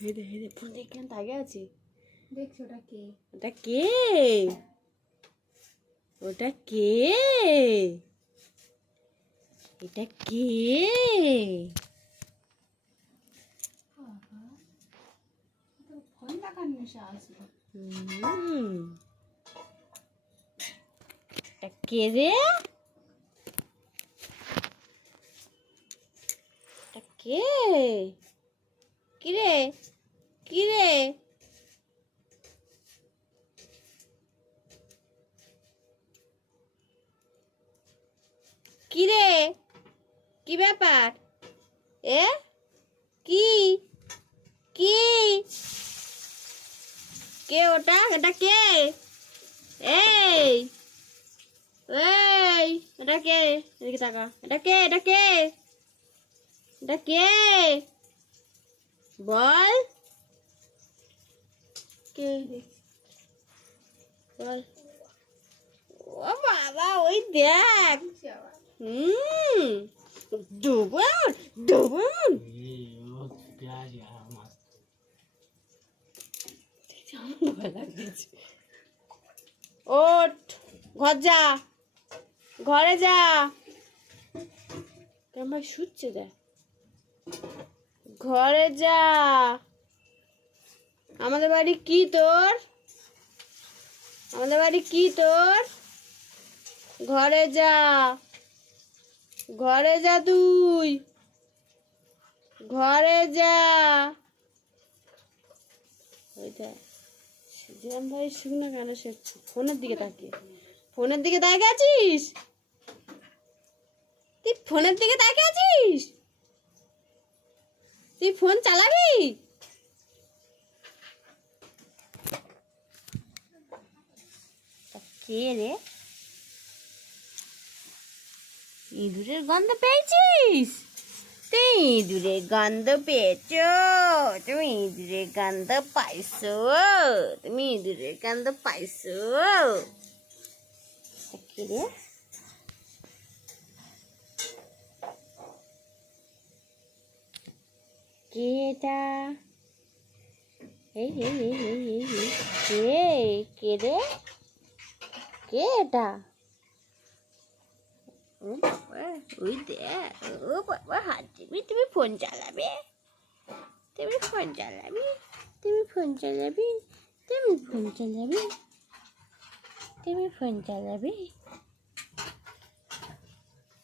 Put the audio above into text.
হেদে হেদে phone দেখে তাকে আছে দেখছ ওটা কে? ওটা কে? ওটা কে? এটা কে? ফোন দেখার নেশা আসলো? হুম। এটা কে রে এটা কে কি রে কি রে কি রে কি ব্যাপার? এ? কি? কি? কে ওটা? এটা কে? এই! এই, এটা কে? এদিকে তাকা। এটা কে? এটা কে? এটা কে? বল। কে? বল। ও বাবা, ওই দেখ। হুম। ডুবন ডুবন। ওঠ, ঘর যা। ঘরে যা। ভাই শুচ্ছে দেখ। ঘরে যা। আমাদের বাড়ি কি তোর? আমাদের বাড়ি কি তোর? ঘরে যা। ঘরে যা তুই। ঘরে যা। ওইটা যেরকম ভাই শুকনো কেন সে ফোনের দিকে তাকিয়ে। ফোনের দিকে তাকিয়ে আছিস? তুই ফোনের দিকে তাকিয়ে আছিস? তুই ফোন চালাবি? কে রে? ইঁদুরের গন্ধ পেয়েছিস? তুই ইঁদুরের গন্ধ পেয়েছ? তুমি ইঁদুরের গন্ধ পাইছো? তুমি ইঁদুরের গন্ধ পাইছো? কে রে? কে এটা এই এই এই এই এই এই। কে? কে রে? কে এটা ও বাবা, ওই দেখ, ও বাবা, হাত দিবি, তুমি ফোন চালাবে? তুমি ফোন চালাবি? তুমি ফোন চালাবি? তুমি ফোন চালাবি? তুমি ফোন চালাবি?